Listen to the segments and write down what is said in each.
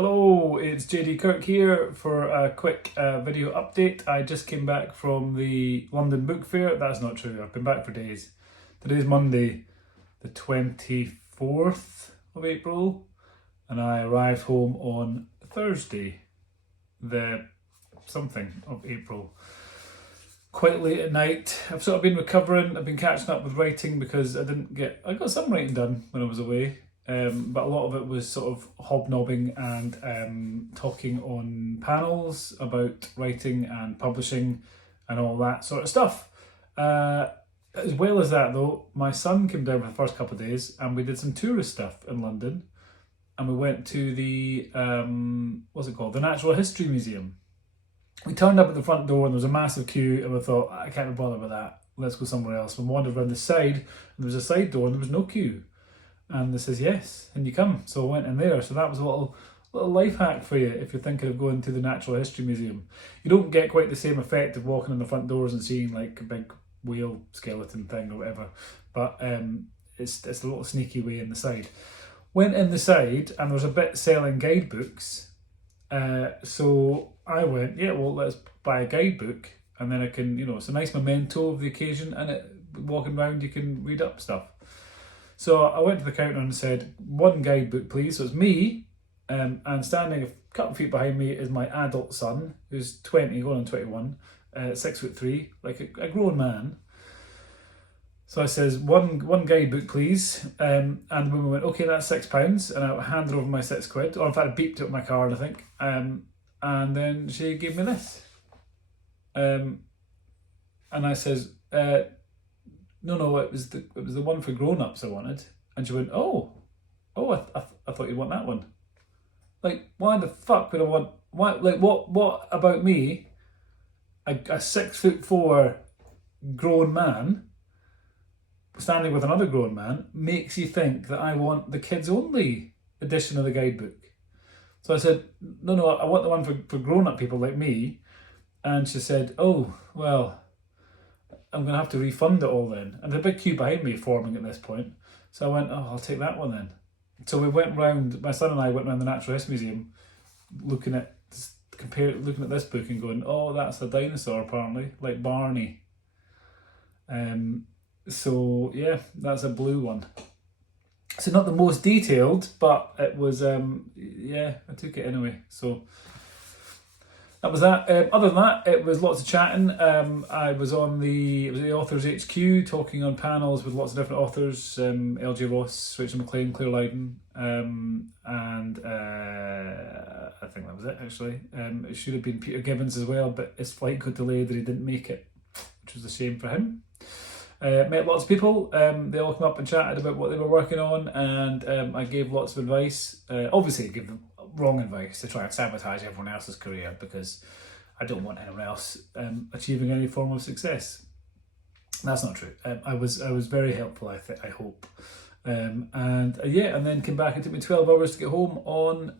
Hello, it's Kirk here for a quick video update. I just came back from the London Book Fair. That's not true, I've been back for days. Today's Monday, the 24th of April, and I arrived home on Thursday, the something of April. Quite late at night. I've sort of been recovering, I've been catching up with writing because I got some writing done when I was away. But a lot of it was sort of hobnobbing and talking on panels about writing and publishing and all that sort of stuff. As well as that though, my son came down for the first couple of days and we did some tourist stuff in London. And we went to the, what's it called? The Natural History Museum. We turned up at the front door and there was a massive queue and we thought, I can't be bothered with that. Let's go somewhere else. We wandered around the side and there was a side door and there was no queue. And they says, yes, and you come. So I went in there. So that was a little life hack for you if you're thinking of going to the Natural History Museum. You don't get quite the same effect of walking in the front doors and seeing like a big whale skeleton thing or whatever. But it's a little sneaky way in the side. Went in the side and there was a bit selling guidebooks. So I went, yeah, well, let's buy a guidebook. And then I can, it's a nice memento of the occasion. And walking around, you can read up stuff. So I went to the counter and said, one guidebook please. So it's me, and standing a couple of feet behind me is my adult son, who's 20, going on 21, 6'3", like a grown man. So I says, one guidebook please. And the woman went, okay, that's £6. And I handed over my £6. Or in fact, I beeped it with my card, I think. And then she gave me this. And I says, no, it was the one for grown-ups I wanted. And she went, I thought you'd want that one. Like, why the fuck would I want, what about me, a 6'4" grown man, standing with another grown man, makes you think that I want the kids-only edition of the guidebook? So I said, no, I want the one for grown-up people like me. And she said, oh, well, I'm going to have to refund it all then. And there's a big queue behind me forming at this point. So I went, I'll take that one then. So we went round, my son and I went around the Natural History Museum looking at this book and going, oh, that's a dinosaur apparently, like Barney. So yeah, that's a blue one. So not the most detailed, but it was, yeah, I took it anyway. So that was that. Other than that, it was lots of chatting. I was at the Authors HQ talking on panels with lots of different authors, L.J. Ross, Rachel McLean, Claire Lydon, and I think that was it actually. It should have been Peter Gibbons as well, but his flight got delayed and he didn't make it, which was a shame for him. Met lots of people. They all came up and chatted about what they were working on, and I gave lots of advice. Obviously, I gave them wrong advice to try and sabotage everyone else's career because I don't want anyone else achieving any form of success. That's not true. I was very helpful, I hope. And then came back. It took me 12 hours to get home on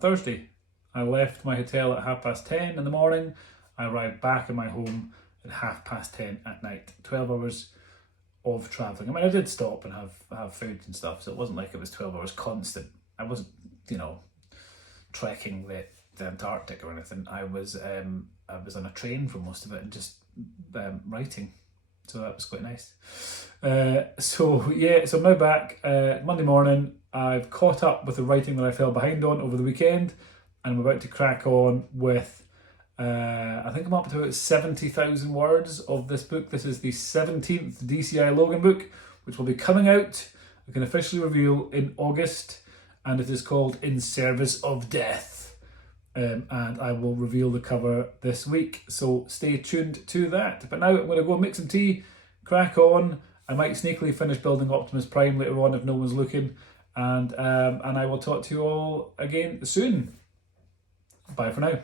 Thursday. I left my hotel at 10:30 in the morning. I arrived back in my home at 10:30 at night. 12 hours of travelling. I mean, I did stop and have food and stuff, so it wasn't like it was 12 hours constant. I wasn't, trekking the Antarctic or anything. I was on a train for most of it and just writing. So that was quite nice. So I'm now back Monday morning. I've caught up with the writing that I fell behind on over the weekend, and I'm about to crack on with I think I'm up to about 70,000 words of this book. This is the 17th DCI Logan book, which will be coming out, I can officially reveal, in August, and it is called In Service of Death. And I will reveal the cover this week, so stay tuned to that. But now I'm going to go and make some tea, crack on. I might sneakily finish building Optimus Prime later on if no one's looking, and I will talk to you all again soon. Bye for now.